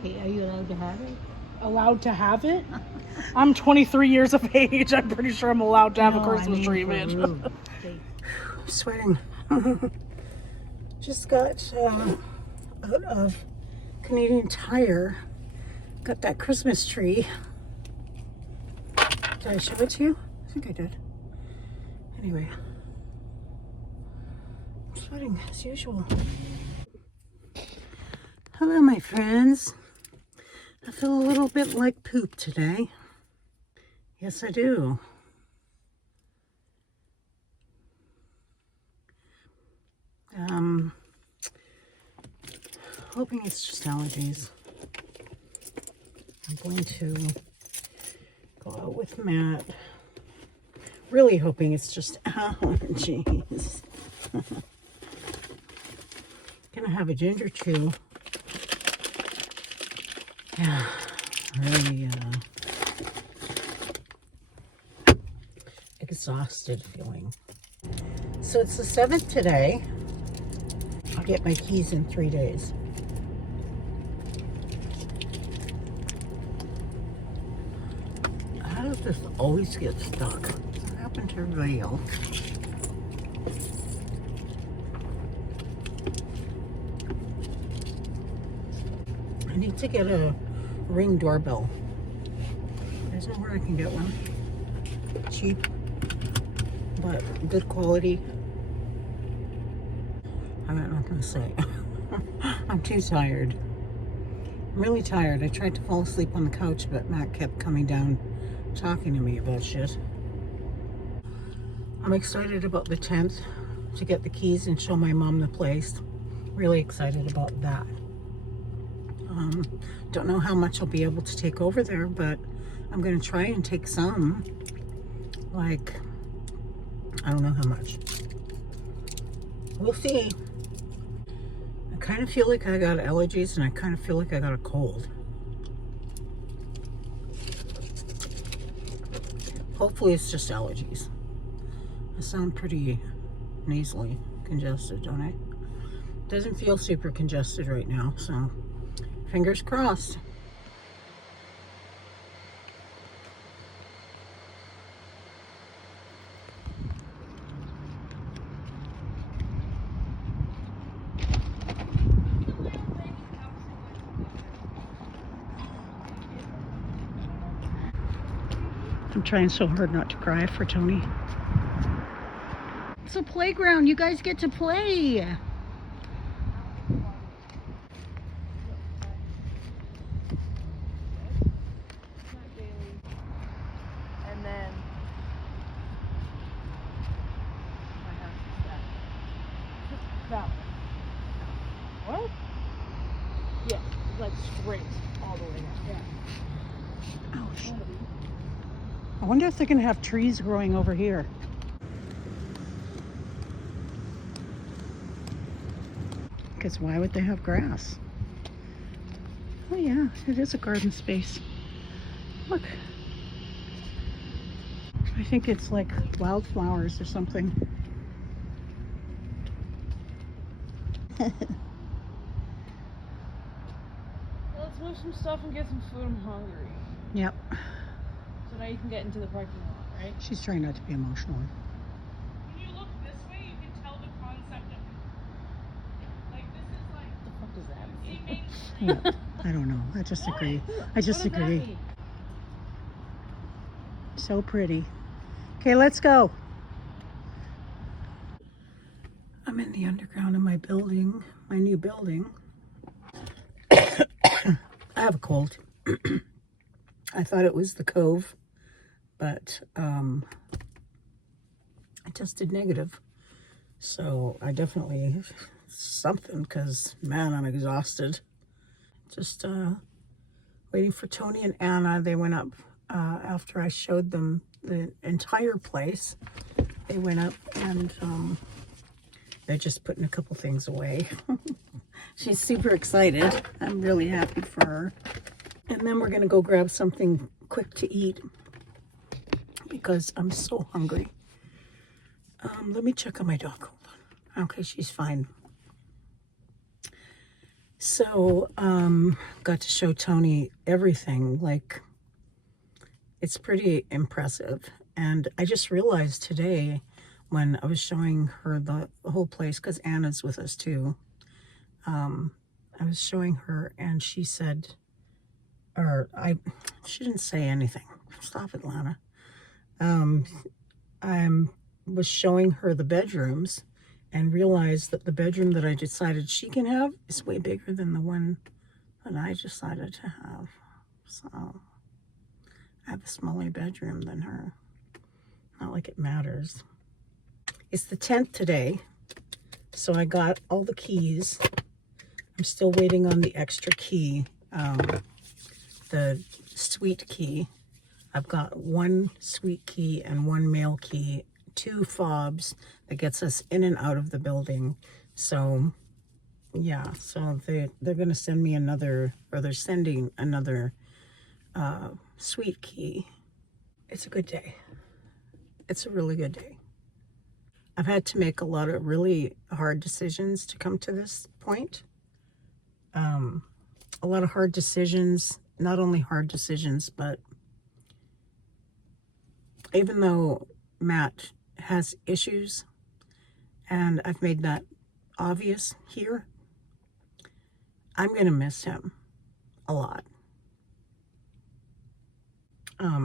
Okay, are you allowed to have it? Allowed to have it? I'm 23 years of age. I'm pretty sure I'm allowed to have a No, Christmas tree, for bitch. room. I'm sweating. Just got out of Canadian Tire. Got that Christmas tree. Did I show it to you? I think I did. Anyway, I'm sweating as usual. Hello, my friends. I feel a little bit like poop today. Yes, I do. Hoping it's just allergies. I'm going to go out with Matt. Really hoping it's just allergies. Gonna have a ginger chew. Yeah, really exhausted feeling. So it's the 7th today. I'll get my keys in 3 days. How does this always get stuck? What happened to everybody else? I need to get a Ring doorbell. There's nowhere I can get one. Cheap, but good quality. I'm not gonna say. I'm too tired. I'm really tired. I tried to fall asleep on the couch, but Matt kept coming down talking to me about shit. I'm excited about the 10th to get the keys and show my mom the place. Really excited about that. Don't know how much I'll be able to take over there, but I'm gonna try and take some. Like, I don't know how much. We'll see. I kind of feel like I got allergies and I kind of feel like I got a cold. Hopefully it's just allergies. I sound pretty nasally congested, don't I? Doesn't feel super congested right now, so fingers crossed. I'm trying so hard not to cry for Tony. It's a playground. You guys get to play. And then my house is that. What? Yeah, it's like straight all the way down. Yeah. Ouch. I wonder if they're gonna have trees growing over here. Because why would they have grass? Oh yeah, it is a garden space. Look. I think it's like wildflowers or something. Let's move some stuff and get some food. I'm hungry. Yep. So now you can get into the parking lot, right? She's trying not to be emotional. When you look this way, you can tell the concept of like this is like the fuck does that mean? Yeah, I don't know. I just agree. I just What does that agree. mean? So pretty. Okay, let's go. I'm in the underground of my building, my new building. I have a cold. I thought it was the Cove, but I tested negative. So I definitely something, because man, I'm exhausted. Just waiting for Tony and Anna. They went up after I showed them the entire place. They went up and they're just putting a couple things away. She's super excited. I'm really happy for her. And then we're gonna go grab something quick to eat because I'm so hungry. Let me check on my dog. Hold on. Okay, she's fine. So, got to show Tony everything. Like, it's pretty impressive. And I just realized today when I was showing her the whole place, because Anna's with us too. I was showing her and she said, she didn't say anything. Stop it, Lana. I was showing her the bedrooms and realized that the bedroom that I decided she can have is way bigger than the one that I decided to have. So I have a smaller bedroom than her. Not like it matters. It's the 10th today, so I got all the keys. I'm still waiting on the extra key, the suite key. I've got one suite key and one mail key, 2 fobs that gets us in and out of the building. So yeah, so they're going to send me another, or they're sending another suite key. It's a good day. It's a really good day. I've had to make a lot of really hard decisions to come to this point. A lot of hard decisions, not only hard decisions, but even though Matt has issues, and I've made that obvious here, I'm going to miss him a lot.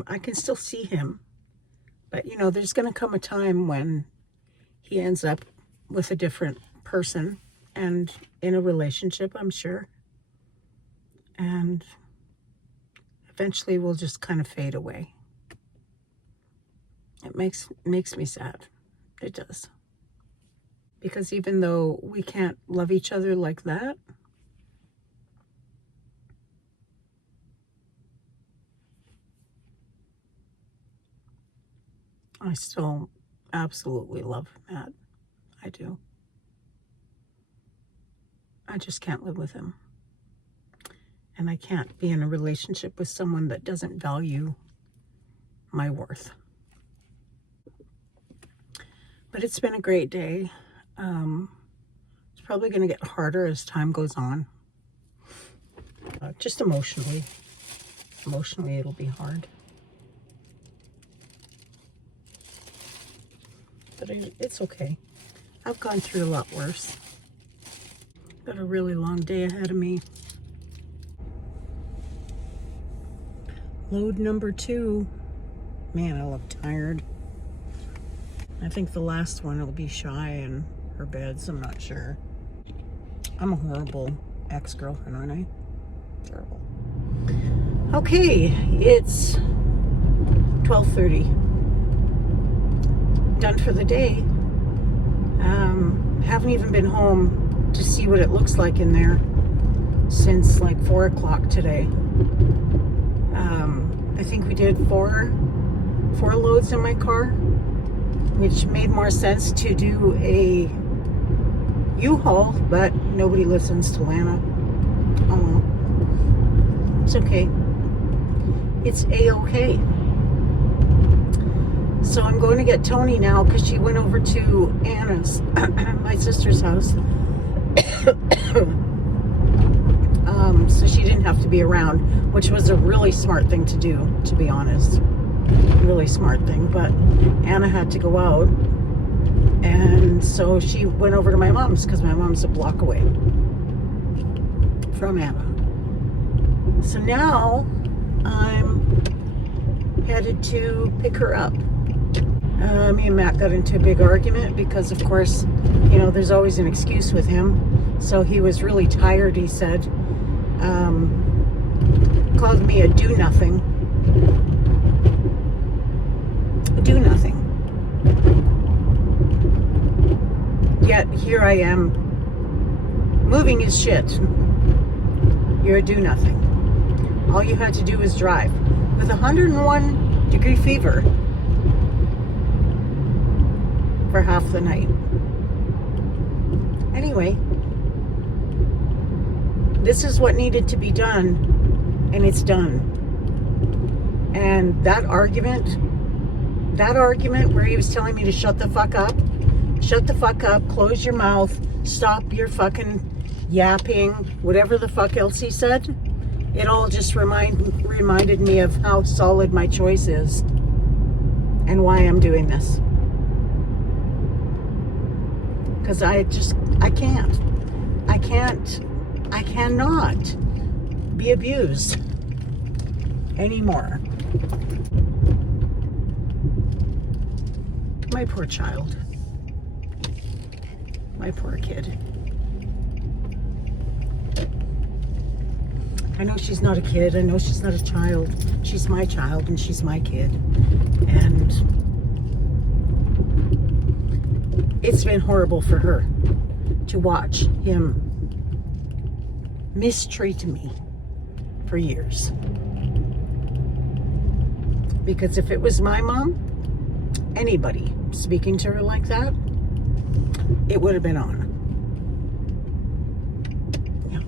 I can still see him, but you know, there's going to come a time when he ends up with a different person and in a relationship, I'm sure. And eventually we'll just kind of fade away. It makes me sad. It does. Because even though we can't love each other like that, I still absolutely love Matt. I do. I just can't live with him. And I can't be in a relationship with someone that doesn't value my worth. But it's been a great day. It's probably going to get harder as time goes on. Just emotionally. Emotionally, it'll be hard. But it's okay. I've gone through a lot worse. Got a really long day ahead of me. Load number 2. Man, I look tired. I think the last one will be Shy and her beds. I'm not sure. I'm a horrible ex-girlfriend, aren't I? Terrible. Okay, it's 12:30. Done for the day. Haven't even been home to see what it looks like in there since like 4 o'clock today. I think we did four loads in my car, which made more sense to do a U-Haul, but nobody listens to Lana. Oh well. It's okay. It's A-okay. So I'm going to get Tony now because she went over to Anna's, my sister's house. So she didn't have to be around, which was a really smart thing to do, to be honest. Really smart thing. But Anna had to go out, and so she went over to my mom's because my mom's a block away from Anna. So now I'm headed to pick her up. Me and Matt got into a big argument because, of course, you know, there's always an excuse with him. So he was really tired, he said. Called me a do-nothing. Do-nothing. Yet here I am, moving his shit. You're a do-nothing. All you had to do was drive. With 101-degree fever for half the night. Anyway, this is what needed to be done, and it's done. And that argument where he was telling me to shut the fuck up, close your mouth, stop your fucking yapping, whatever the fuck else he said. It all just reminded me of how solid my choice is and why I'm doing this. Because I cannot be abused anymore. My poor child. My poor kid. I know she's not a kid. I know she's not a child. She's my child and she's my kid. And it's been horrible for her to watch him mistreat me for years. Because if it was my mom, anybody speaking to her like that, it would have been on. Yeah.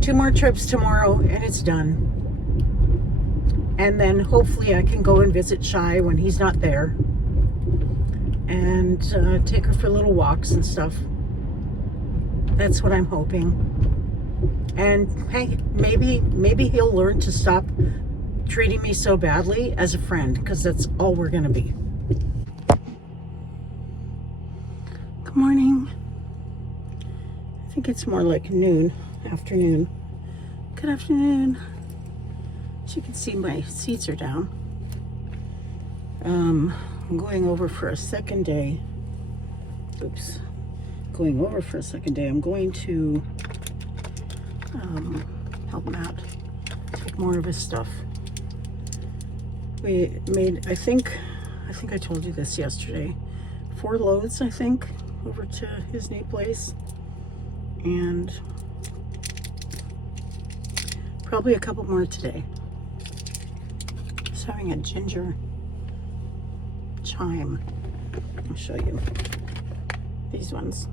2 more trips tomorrow and it's done. And then hopefully I can go and visit Shai when he's not there. And take her for little walks and stuff. That's what I'm hoping. And hey, maybe he'll learn to stop treating me so badly as a friend, because that's all we're gonna be. Good morning. I think it's more like afternoon. Good afternoon. As you can see, my seats are down. I'm going over for a second day. Going over for a second day. I'm going to help Matt take more of his stuff. We made, I think I told you this yesterday, 4 loads, I think, over to his new place. And probably a couple more today. Just having a ginger chime. I'll show you. These ones.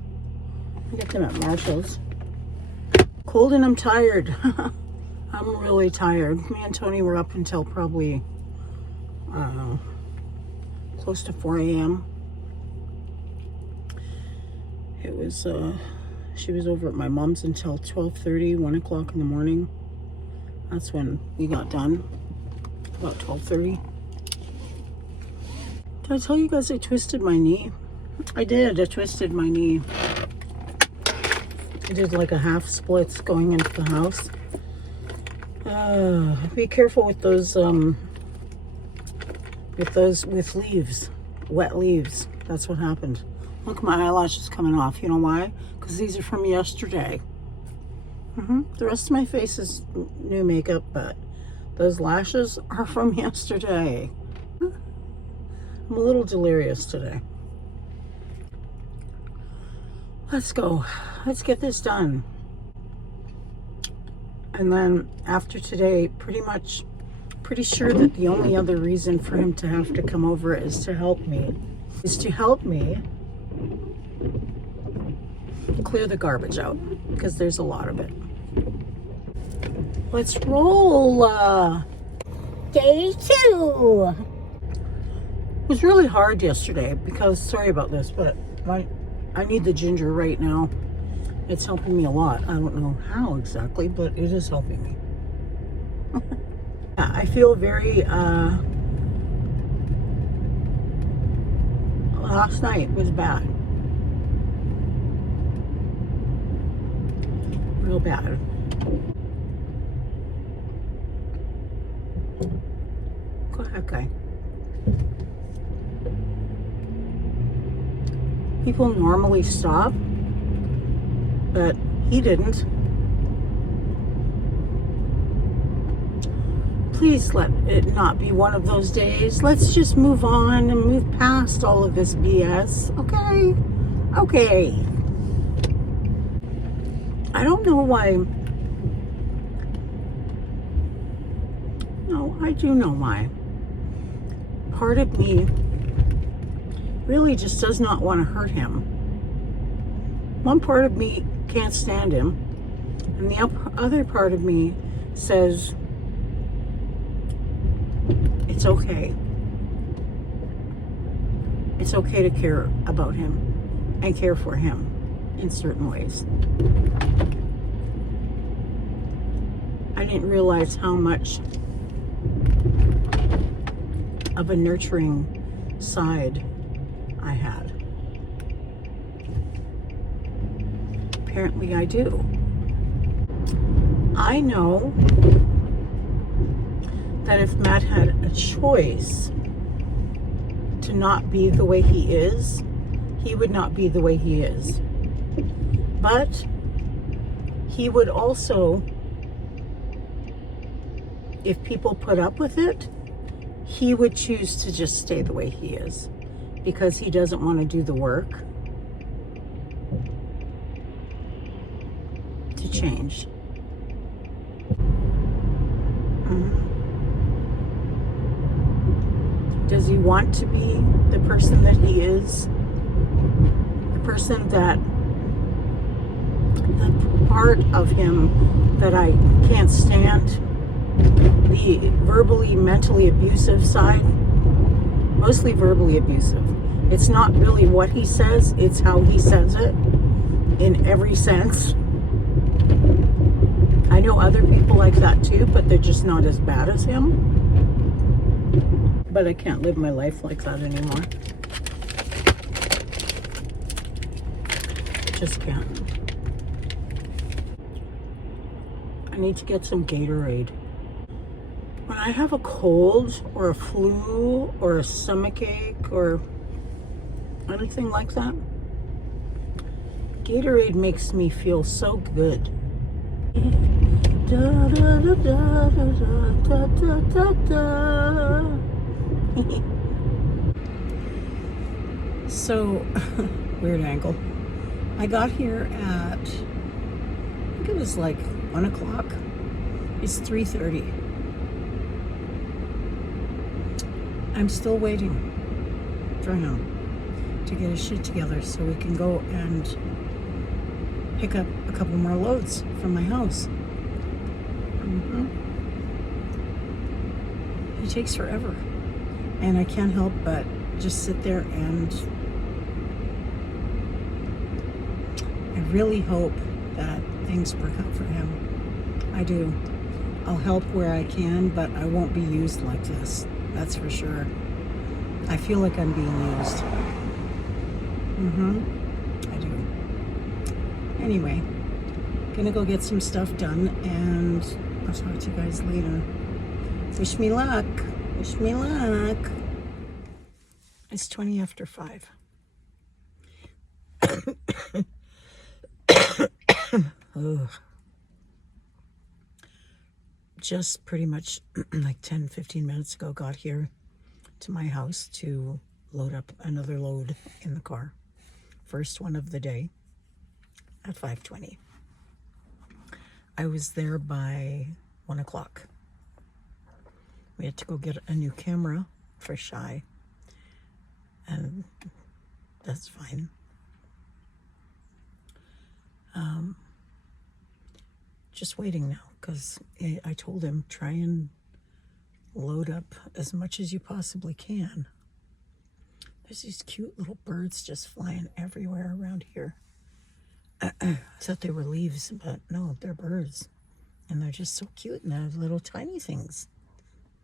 I get them at Marshall's. Cold and I'm tired. I'm really tired. Me and Tony were up until probably, I don't know, close to 4 a.m. It was, she was over at my mom's until 12:30, 1 o'clock in the morning. That's when we got done, about 12:30. Did I tell you guys I twisted my knee? I did, I twisted my knee. I did like a half splits going into the house. Be careful with those, with leaves, wet leaves. That's what happened. Look, my eyelashes coming off. You know why? Because these are from yesterday. The rest of my face is new makeup, but those lashes are from yesterday. I'm a little delirious today. Let's go. Let's get this done. And then after today, pretty sure that the only other reason for him to have to come over is to help me. Clear the garbage out, because there's a lot of it. Let's roll. Day 2. It was really hard yesterday because, sorry about this, but I need the ginger right now. It's helping me a lot. I don't know how exactly, but it is helping me. I feel very, last night was bad. Real bad. Go ahead, guy. People normally stop, but he didn't. Please let it not be one of those days. Let's just move on and move past all of this BS, okay? Okay. I don't know why. No, I do know why. Part of me really just does not want to hurt him. One part of me can't stand him, and the other part of me says it's okay. It's okay to care about him and care for him in certain ways. I didn't realize how much of a nurturing side I had. Apparently I do. I know that if Matt had a choice to not be the way he is, he would not be the way he is. But he would also, if people put up with it, he would choose to just stay the way he is because he doesn't want to do the work to change. Does he want to be the person that he is? The person that, the part of him that I can't stand, the verbally, mentally abusive side, mostly verbally abusive. It's not really what he says, it's how he says it in every sense. I know other people like that too, but they're just not as bad as him. But I can't live my life like that anymore. Just can't. I need to get some Gatorade. When I have a cold or a flu or a stomach ache or anything like that, Gatorade makes me feel so good. Da, da, da, da, da, da, da, da. So, weird angle. I got here at, I think it was like 1 o'clock. It's 3:30. I'm still waiting for him to get his shit together so we can go and pick up a couple more loads from my house. He takes forever. And I can't help but just sit there and I really hope that things work out for him. I do. I'll help where I can, but I won't be used like this. That's for sure. I feel like I'm being used. I do. Anyway, gonna go get some stuff done and I'll talk to you guys later. Wish me luck. Wish me luck. It's 20 after 5. Ugh. Just pretty much like 10-15 minutes ago got here to my house to load up another load in the car. First one of the day at 5:20. I was there by 1 o'clock. We had to go get a new camera for Shy, and that's fine. Just waiting now because I told him try and load up as much as you possibly can. There's these cute little birds just flying everywhere around here. I thought they were leaves, but no, they're birds. And they're just so cute, and they're little tiny things,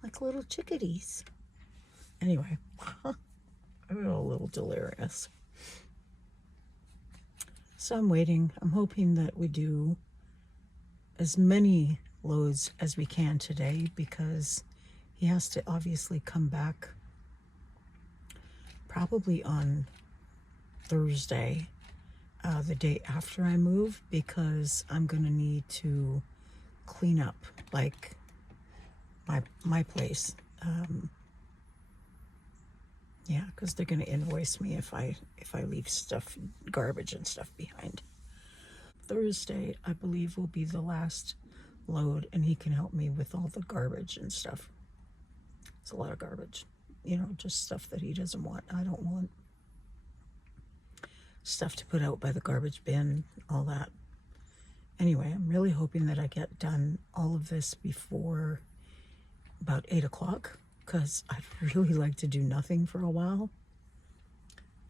like little chickadees. Anyway, I'm a little delirious. So I'm waiting. I'm hoping that we do as many loads as we can today because he has to obviously come back probably on Thursday, the day after I move, because I'm going to need to clean up like my place. Yeah, because they're going to invoice me if I leave stuff, garbage and stuff behind. Thursday, I believe, will be the last load, and he can help me with all the garbage and stuff. It's a lot of garbage, you know, just stuff that he doesn't want. I don't want stuff to put out by the garbage bin, all that. Anyway, I'm really hoping that I get done all of this before about 8 o'clock, because I'd really like to do nothing for a while.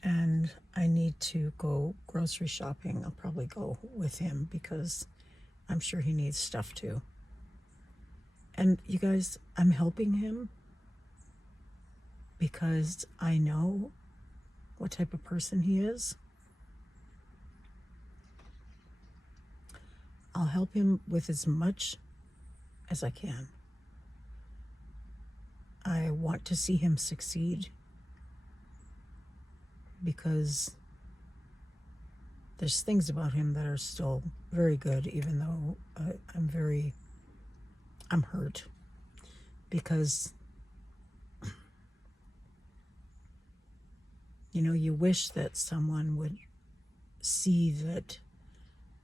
And I need to go grocery shopping. I'll probably go with him because I'm sure he needs stuff too. And you guys, I'm helping him because I know what type of person he is. I'll help him with as much as I can. I want to see him succeed because there's things about him that are still very good, even though I'm hurt because, you know, you wish that someone would see that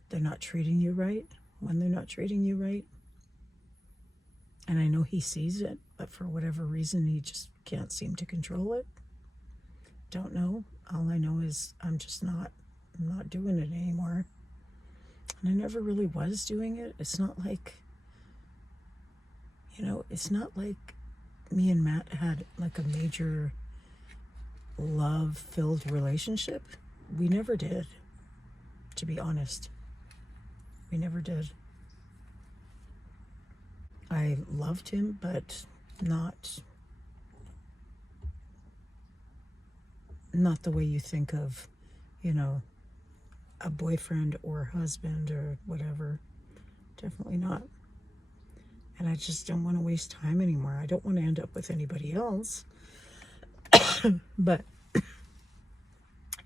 they're not treating you right when they're not treating you right. And I know he sees it, but for whatever reason, he just can't seem to control it. Don't know. All I know is I'm not doing it anymore. And I never really was doing it. It's not like, you know, it's not like me and Matt had like a major love-filled relationship. We never did, to be honest. We never did. I loved him, but not the way you think of, you know, a boyfriend or husband or whatever. Definitely not. And I just don't want to waste time anymore. I don't want to end up with anybody else. But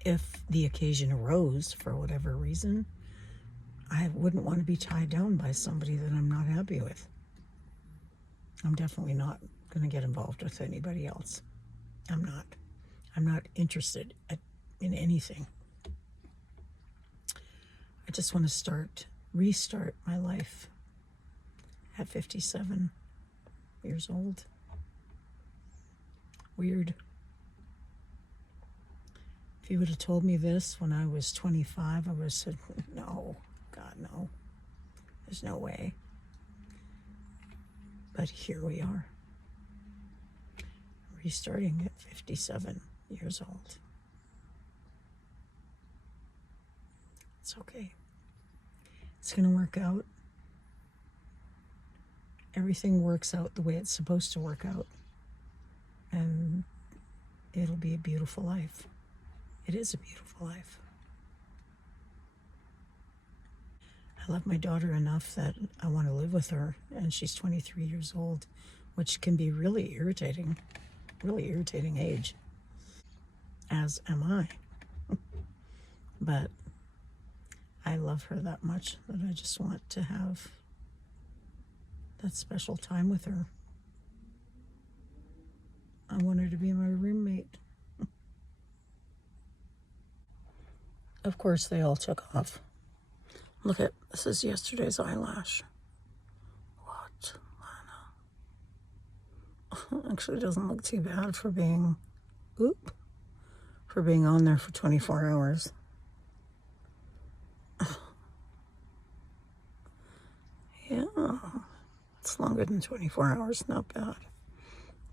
if the occasion arose for whatever reason, I wouldn't want to be tied down by somebody that I'm not happy with. I'm definitely not going to get involved with anybody else. I'm not interested in anything. I just want to restart my life at 57 years old. Weird. If you would have told me this when I was 25, I would have said, no, God, no. There's no way. But here we are, restarting at 57 years old. It's okay. It's going to work out. Everything works out the way it's supposed to work out. And it'll be a beautiful life. It is a beautiful life. I love my daughter enough that I want to live with her, and she's 23 years old, which can be really irritating age, as am I. But I love her that much that I just want to have that special time with her. I want her to be my roommate. Of course, they all took off. Look at, this is yesterday's eyelash. What, Lana? Actually, it doesn't look too bad for being on there for 24 hours. Yeah, it's longer than 24 hours, not bad.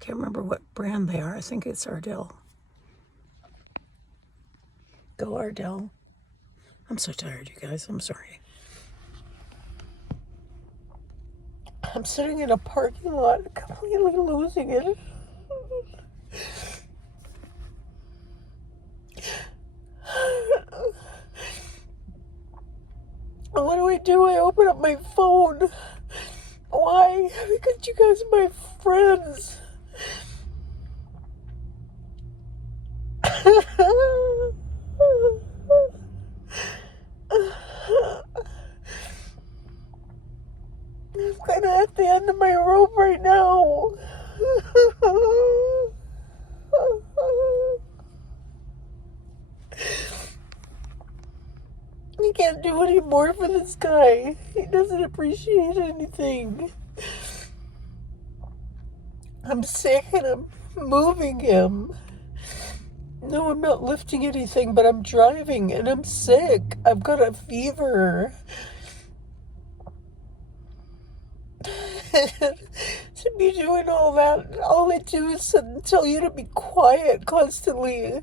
Can't remember what brand they are. I think it's Ardell. Go Ardell. I'm so tired, you guys. I'm sorry. I'm sitting in a parking lot, completely losing it. What do? I open up my phone. Why? Because you guys are my friends. I'm kind of at the end of my rope right now. I can't do any more for this guy. He doesn't appreciate anything. I'm sick and I'm moving him. No, I'm not lifting anything, but I'm driving and I'm sick. I've got a fever. To be doing all that, all I do is tell you to be quiet constantly.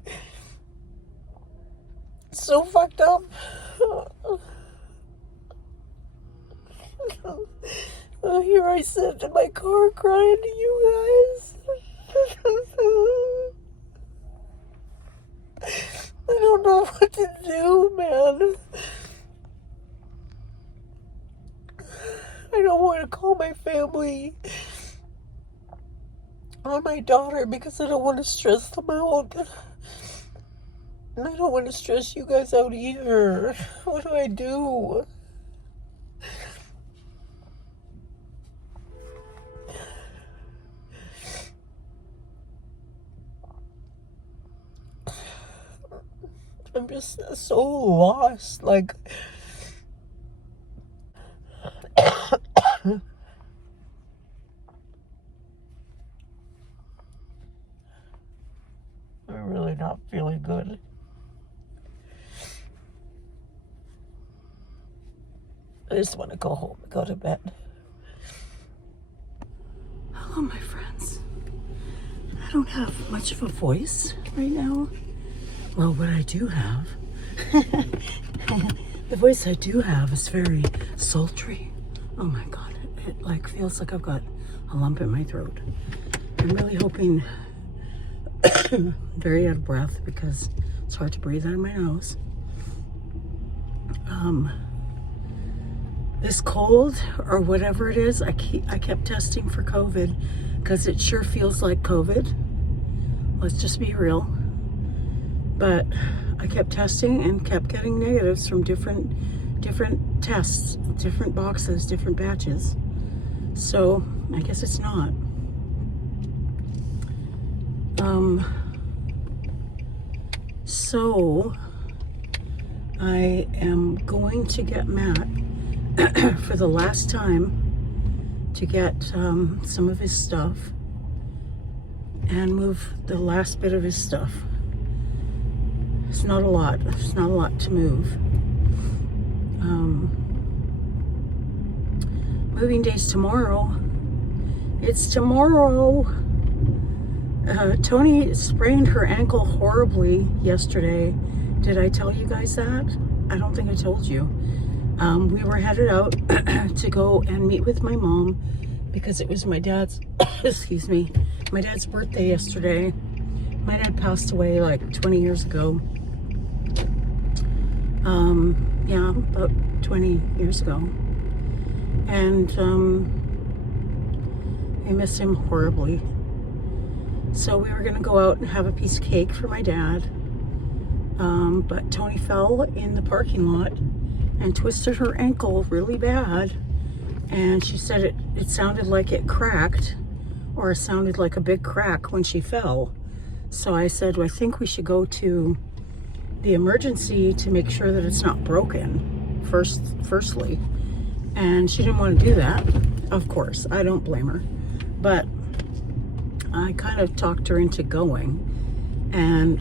It's so fucked up. Here I sit in my car crying to you guys. I don't know what to do, man. I don't want to call my family or my daughter because I don't want to stress them out. And I don't want to stress you guys out either. What do I do? I'm just so lost. Like, I'm really not feeling good. I just want to go home and go to bed. Hello, my friends. I don't have much of a voice right now. Well, what I do have, the voice I do have is very sultry. Oh my God, it like feels like I've got a lump in my throat. I'm really hoping, very out of breath because it's hard to breathe out of my nose. This cold or whatever it is, I kept testing for COVID because it sure feels like COVID. Let's just be real. But I kept testing and kept getting negatives from different tests, different boxes, different batches. So I guess it's not. So I am going to get Matt for the last time to get some of his stuff and move the last bit of his stuff. It's not a lot. It's not a lot to move. Moving day's tomorrow. It's tomorrow. Tony sprained her ankle horribly yesterday. Did I tell you guys that? I don't think I told you. We were headed out to go and meet with my mom because it was my dad's, excuse me, my dad's birthday yesterday. My dad passed away like 20 years ago. Yeah, about 20 years ago. And I miss him horribly. So we were gonna go out and have a piece of cake for my dad. But Tony fell in the parking lot and twisted her ankle really bad. And she said it sounded like it cracked, or it sounded like a big crack when she fell. So I said, well, I think we should go to the emergency to make sure that it's not broken, firstly. And she didn't want to do that. Of course, I don't blame her. But I kind of talked her into going. And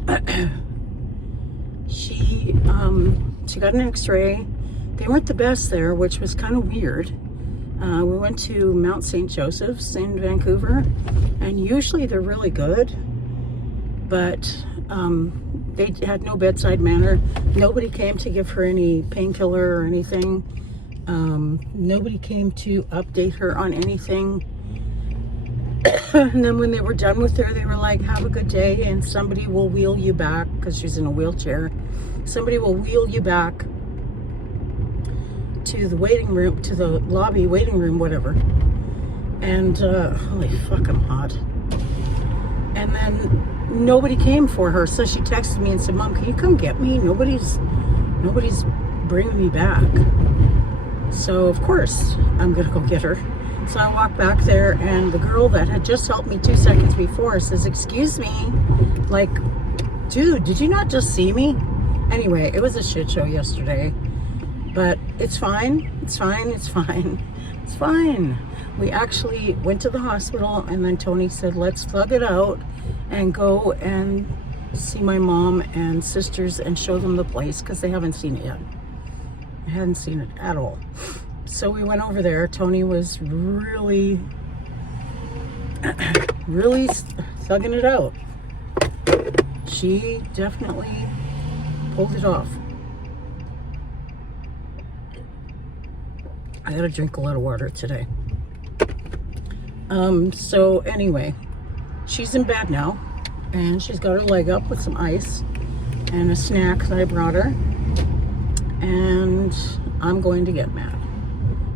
she got an x-ray. They weren't the best there, which was kind of weird. We went to Mount St. Joseph's in Vancouver, and usually they're really good, but they had no bedside manner. Nobody came to give her any painkiller or anything. Nobody came to update her on anything. And then when they were done with her, they were like, have a good day, and somebody will wheel you back, because she's in a wheelchair. Somebody will wheel you back to the waiting room, to the lobby waiting room, whatever. And holy fuck, I'm hot. And then nobody came for her, so she texted me and said, Mom, can you come get me? Nobody's bringing me back. So of course I'm gonna go get her. So I walked back there, and the girl that had just helped me 2 seconds before says, excuse me, like, dude, did you not just see me? Anyway, it was a shit show yesterday. But it's fine, it's fine, it's fine, it's fine. We actually went to the hospital, and then Tony said, let's thug it out and go and see my mom and sisters and show them the place, because they haven't seen it yet. I hadn't seen it at all. So we went over there. Tony was really, really thugging it out. She definitely pulled it off. I gotta drink a lot of water today. So anyway, she's in bed now, and she's got her leg up with some ice and a snack that I brought her, and I'm going to get Matt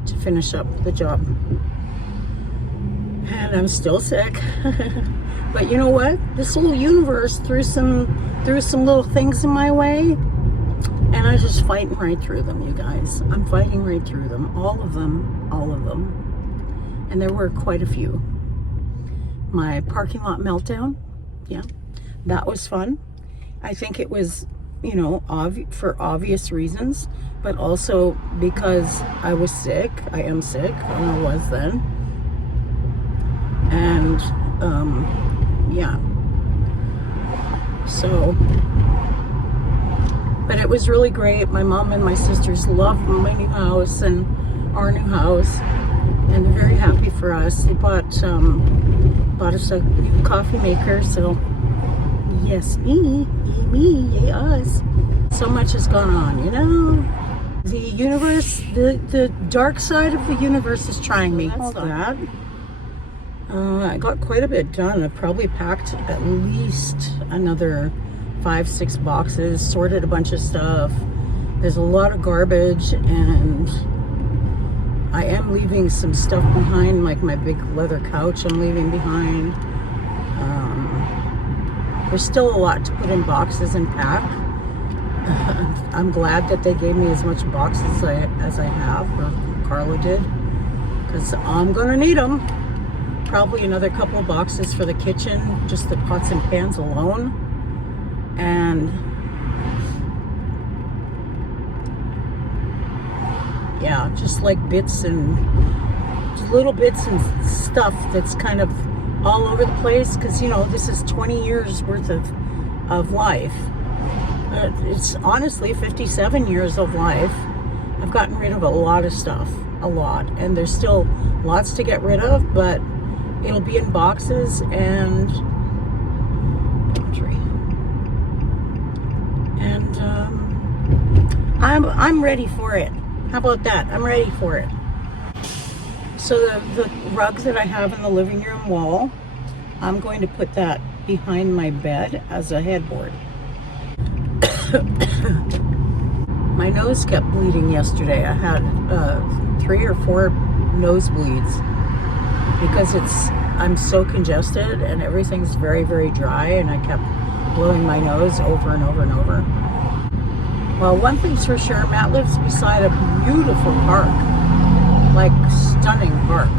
to finish up the job. And I'm still sick. But you know what? This little universe threw some little things in my way, and I'm just fighting right through them, you guys. I'm fighting right through them. All of them. And there were quite a few. My parking lot meltdown, yeah, that was fun. I think it was, you know, for obvious reasons, but also because I was sick. I am sick, and I was then. And yeah, so, but it was really great. My mom and my sisters love my new house and our new house, and they're very happy for us. They bought us a new coffee maker, so yes, me, yay us. So much has gone on, you know. The universe, the dark side of the universe is trying me. All that. I got quite a bit done. I probably packed at least another 5-6 boxes, sorted a bunch of stuff. There's a lot of garbage, and I am leaving some stuff behind, like my big leather couch I'm leaving behind. There's still a lot to put in boxes and pack. I'm glad that they gave me as much boxes as I have, or Carla did, because I'm gonna need them. Probably another couple of boxes for the kitchen, just the pots and pans alone. And yeah, just like little bits and stuff that's kind of all over the place, because you know, this is 20 years worth of life. It's honestly 57 years of life. I've gotten rid of a lot of stuff, a lot, and there's still lots to get rid of, but it'll be in boxes and I'm ready for it. How about that? I'm ready for it. So the rug that I have in the living room wall, I'm going to put that behind my bed as a headboard. My nose kept bleeding yesterday. I had 3 or 4 nosebleeds because I'm so congested and everything's very, very dry, and I kept blowing my nose over and over and over. Well, one thing's for sure, Matt lives beside a beautiful park, like stunning park.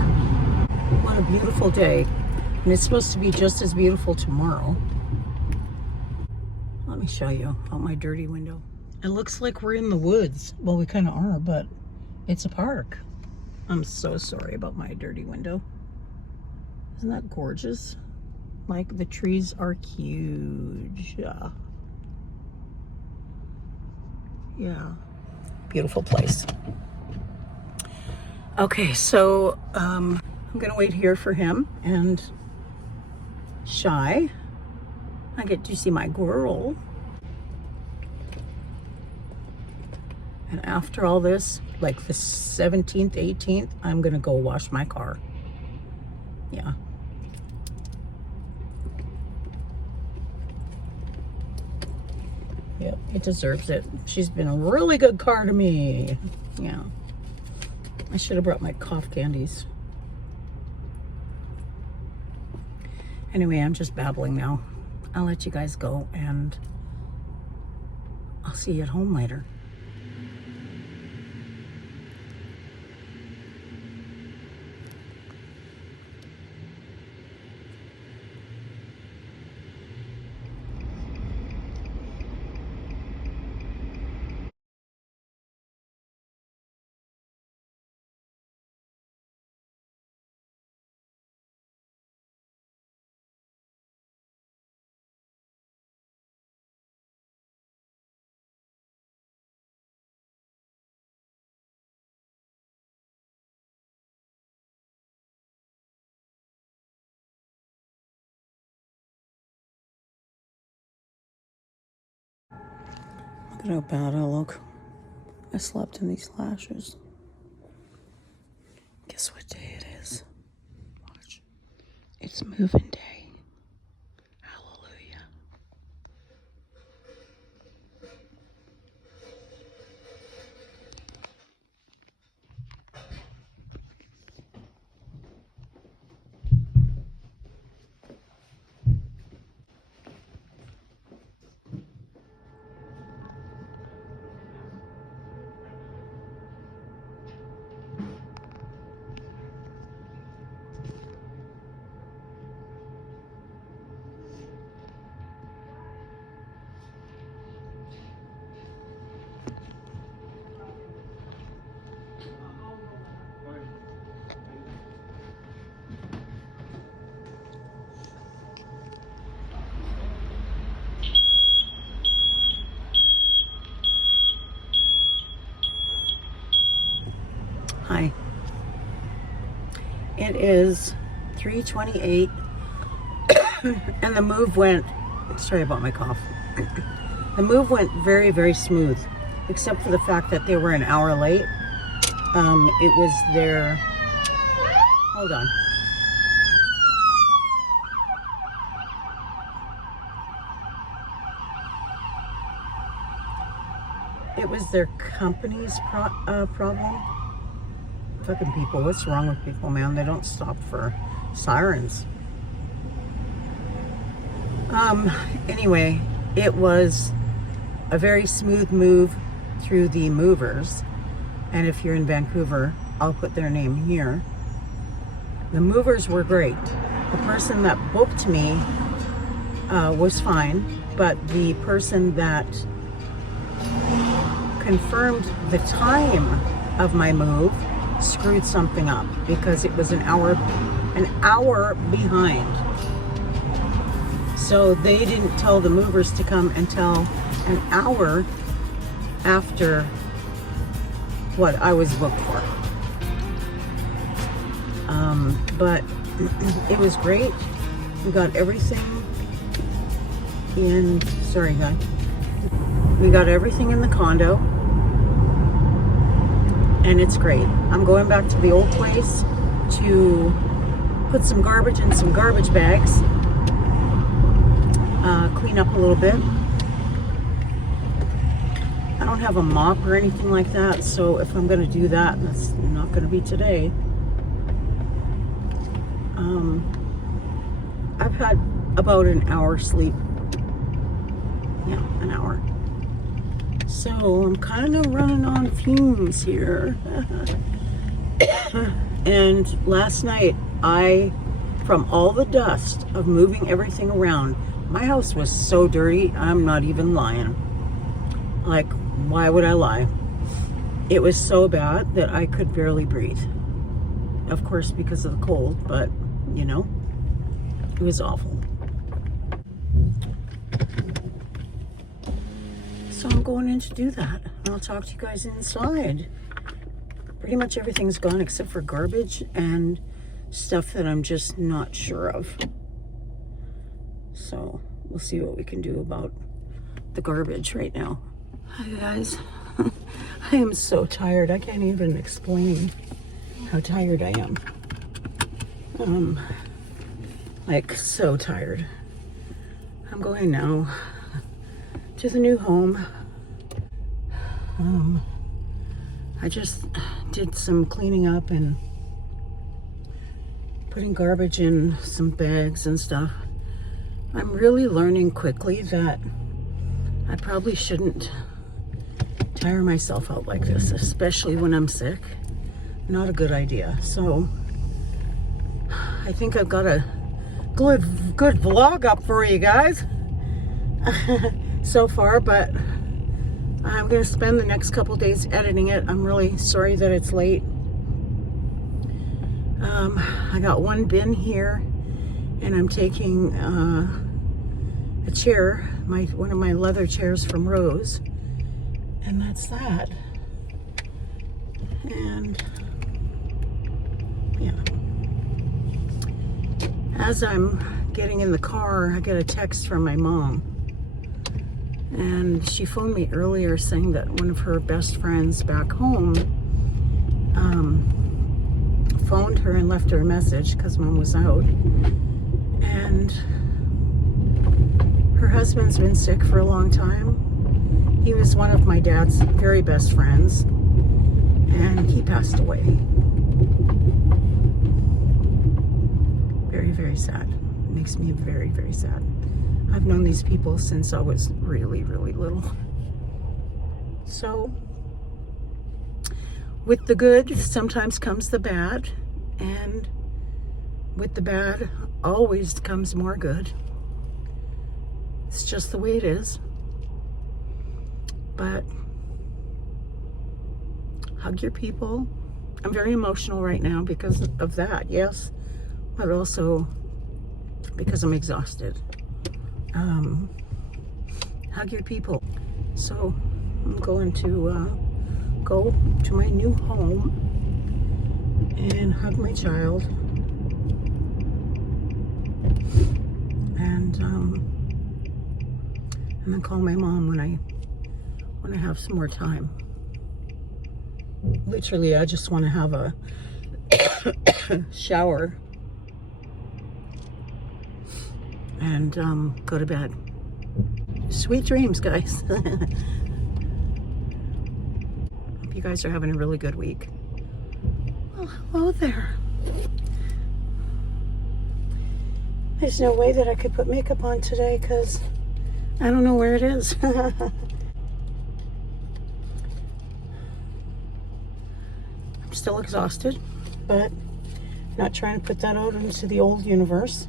What a beautiful day. And it's supposed to be just as beautiful tomorrow. Let me show you out my dirty window. It looks like we're in the woods. Well, we kind of are, but it's a park. I'm so sorry about my dirty window. Isn't that gorgeous? Like, the trees are huge. Yeah. Beautiful place. Okay, so I'm gonna wait here for him and Shy. I get to see my girl. And after all this, like the 17th, 18th, I'm gonna go wash my car. Yeah. Yep, it deserves it. She's been a really good car to me. Yeah. I should have brought my cough candies. Anyway, I'm just babbling now. I'll let you guys go, and I'll see you at home later. Look at how bad I look. I slept in these lashes. Guess what day it is? Watch. It's moving day. Hallelujah. Hi. It is 3:28 and the move went, sorry about my cough. The move went very, very smooth, except for the fact that they were an hour late. It was their, hold on. It was their company's problem. Fucking people, what's wrong with people, man? They don't stop for sirens. Anyway, it was a very smooth move through the movers. And if you're in Vancouver, I'll put their name here. The movers were great. The person that booked me was fine, but the person that confirmed the time of my move screwed something up because it was an hour behind. So they didn't tell the movers to come until an hour after what I was booked for. But it was great. We got everything in, sorry guys. We got everything in the condo. And it's great. I'm going back to the old place to put some garbage in some garbage bags, clean up a little bit. I don't have a mop or anything like that, so if I'm going to do that, that's not going to be today. I've had about an hour sleep. Yeah, an hour. So I'm kind of running on fumes here. And last night, from all the dust of moving everything around, my house was so dirty, I'm not even lying. Like, why would I lie? It was so bad that I could barely breathe. Of course, because of the cold, but, you know, it was awful. So I'm going in to do that. I'll talk to you guys inside. Pretty much everything's gone except for garbage and stuff that I'm just not sure of. So we'll see what we can do about the garbage right now. Hi guys. I am so tired. I can't even explain how tired I am. Like so tired. I'm going now to the new home. I just did some cleaning up and putting garbage in some bags and stuff. I'm really learning quickly that I probably shouldn't tire myself out like this, especially when I'm sick. Not a good idea. So I think I've got a good vlog up for you guys so far, but I'm going to spend the next couple days editing it. I'm really sorry that it's late. I got one bin here, and I'm taking a chair, one of my leather chairs from Rose, and that's that. And yeah, as I'm getting in the car, I get a text from my mom. And she phoned me earlier saying that one of her best friends back home phoned her and left her a message because mom was out. And her husband's been sick for a long time. He was one of my dad's very best friends, and he passed away. Very, very sad. It makes me very, very sad. I've known these people since I was really, really little. So, with the good, sometimes comes the bad, and with the bad, always comes more good. It's just the way it is. But hug your people. I'm very emotional right now because of that, yes, but also because I'm exhausted. Hug your people. So I'm going to go to my new home and hug my child, and then call my mom when I have some more time. Literally, I just want to have a shower and go to bed. Sweet dreams, guys. Hope you guys are having a really good week. Well, hello there. There's no way that I could put makeup on today because I don't know where it is. I'm still exhausted, but not trying to put that out into the old universe.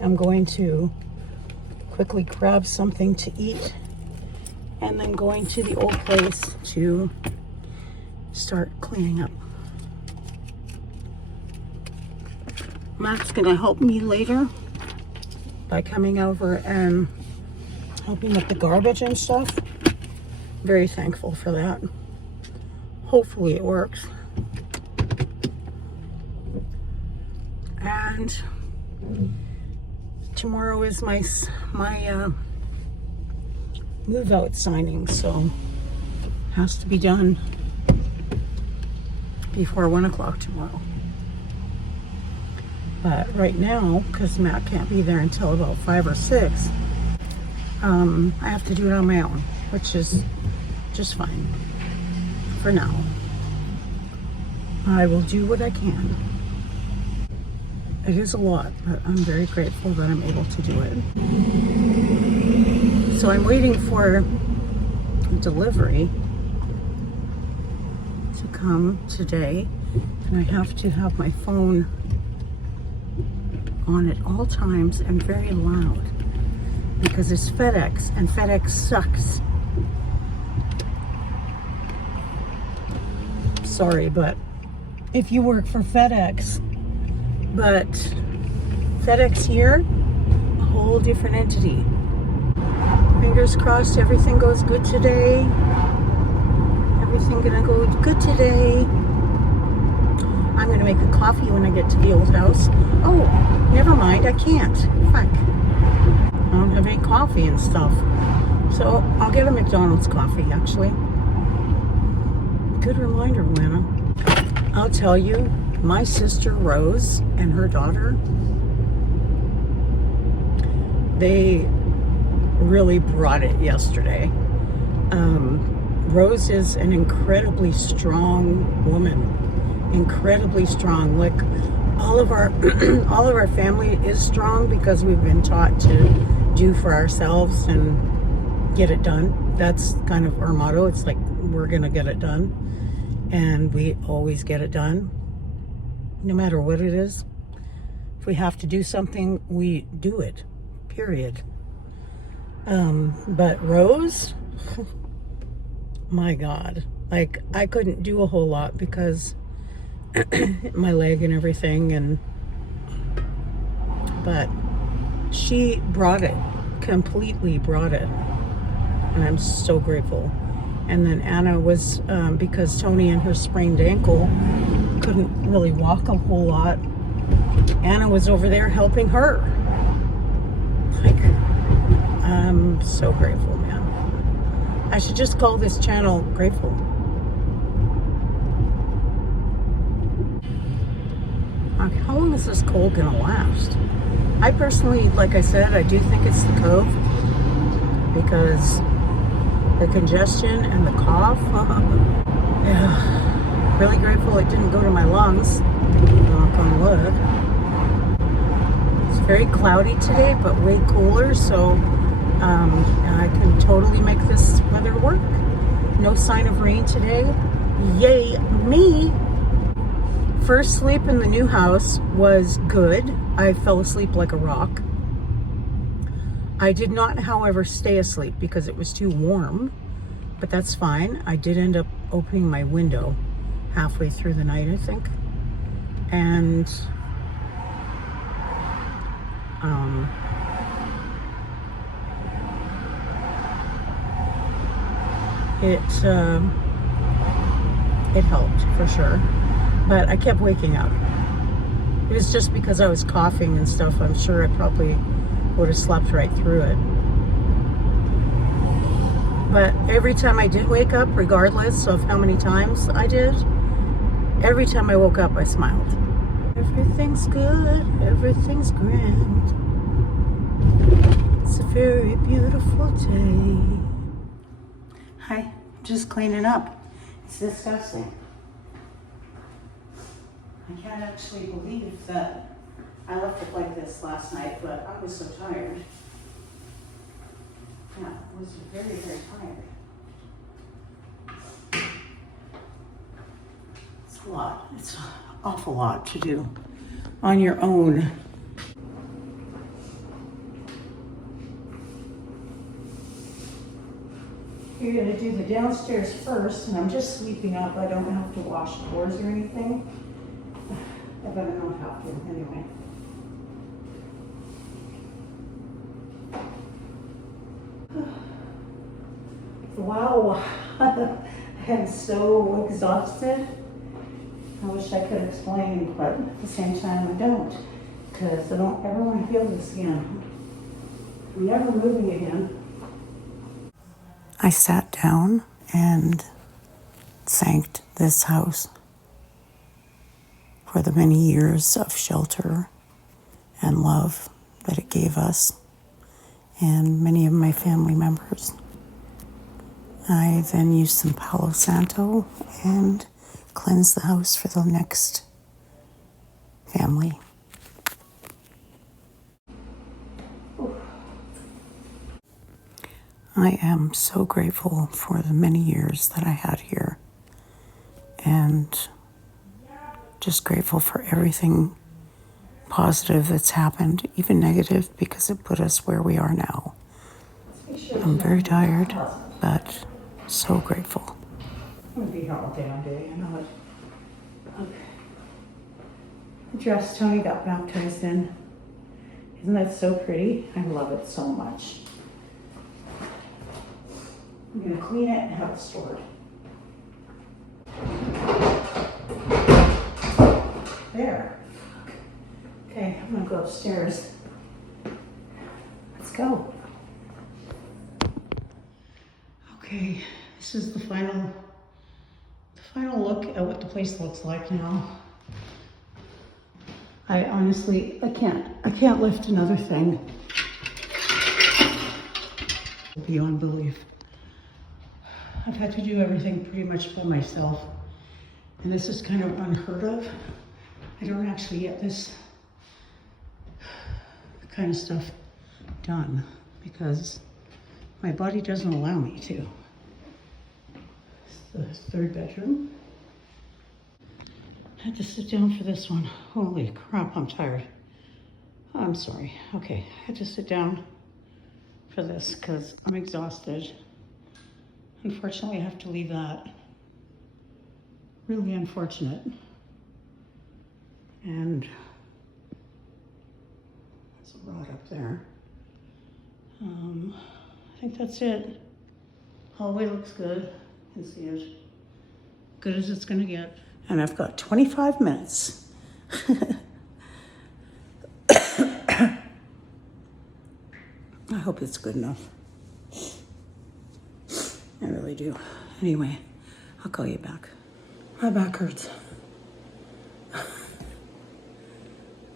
I'm going to quickly grab something to eat and then going to the old place to start cleaning up. Matt's gonna help me later by coming over and helping with the garbage and stuff. Very thankful for that. Hopefully it works. And tomorrow is my move out signing, so has to be done before 1 o'clock tomorrow. But right now, because Matt can't be there until about 5 or 6, I have to do it on my own, which is just fine for now. I will do what I can. It is a lot, but I'm very grateful that I'm able to do it. So I'm waiting for delivery to come today, and I have to have my phone on at all times and very loud because it's FedEx, and FedEx sucks. Sorry, but if you work for FedEx, but FedEx here, a whole different entity. Fingers crossed everything goes good today. Everything gonna go good today. I'm gonna make a coffee when I get to the old house. Oh, never mind, I can't. Fuck. I don't have any coffee and stuff. So I'll get a McDonald's coffee, actually. Good reminder, Lana. I'll tell you, my sister Rose and her daughter, they really brought it yesterday. Rose is an incredibly strong woman. Incredibly strong. Like all of our all of our family is strong because we've been taught to do for ourselves and get it done. That's kind of our motto. It's like we're gonna get it done, and we always get it done, no matter what it is. If we have to do something, we do it, period. But Rose, my God, like I couldn't do a whole lot because my leg and everything, but she brought it, completely brought it, and I'm so grateful. And then Anna was, because Tony and her sprained ankle couldn't really walk a whole lot, Anna was over there helping her. Like, I'm so grateful, man. I should just call this channel Grateful. how long is this cold gonna last? I personally, like I said, I do think it's the cove because the congestion and the cough. Yeah, really grateful it didn't go to my lungs. Knock on wood. It's very cloudy today, but way cooler, so I can totally make this weather work. No sign of rain today. Yay me! First sleep in the new house was good. I fell asleep like a rock. I did not, however, stay asleep because it was too warm, but that's fine. I did end up opening my window halfway through the night, I think. And it helped for sure. But I kept waking up. It was just because I was coughing and stuff. I'm sure I probably would have slept right through it. But every time I did wake up, regardless of how many times I did, every time I woke up, I smiled. Everything's good, everything's grand. It's a very beautiful day. Hi, just cleaning up. It's disgusting. I can't actually believe that I left it like this last night, but I was so tired. Yeah, I was very, very tired. It's a lot. It's an awful lot to do on your own. You're gonna do the downstairs first, and I'm just sweeping up. I don't have to wash floors or anything. But I don't have to anyway. Wow, I am so exhausted. I wish I could explain, but at the same time I don't, because I don't ever want to feel this again. I'm never moving again. I sat down and thanked this house for the many years of shelter and love that it gave us and many of my family members. I then used some Palo Santo and cleansed the house for the next family. I am so grateful for the many years that I had here, and just grateful for everything positive that's happened, even negative, because it put us where we are now. I'm very tired, but so grateful. I'm gonna be here all damn day, I know it. Okay. The dress Tony got baptized in. Isn't that so pretty? I love it so much. I'm gonna clean it and have it stored. There. Okay, I'm gonna go upstairs. Let's go. Okay, this is the final look at what the place looks like now. I honestly, I can't lift another thing. Beyond belief. I've had to do everything pretty much by myself, and this is kind of unheard of. I don't actually get this kind of stuff done because my body doesn't allow me to. It's the third bedroom. I had to sit down for this one. Holy crap, I'm tired. I'm sorry. Okay, I had to sit down for this because I'm exhausted. Unfortunately, I have to leave that. Really unfortunate. And there's a rod up there. I think that's it. Hallway looks good. You can see it. Good as it's gonna get. And I've got 25 minutes. I hope it's good enough. I really do. Anyway, I'll call you back. My back hurts.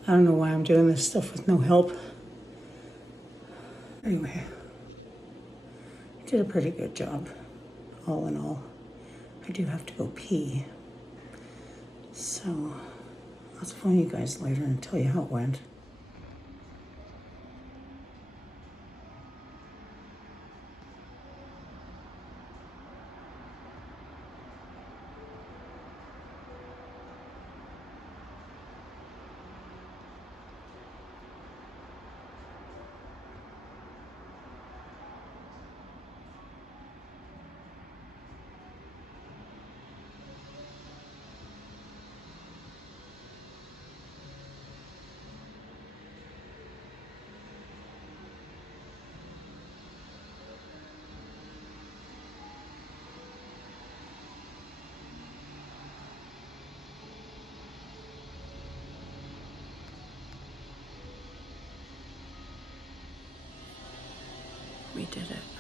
I don't know why I'm doing this stuff with no help. Anyway, I did a pretty good job, all in all. I do have to go pee. So, I'll phone you guys later and tell you how it went. We did it.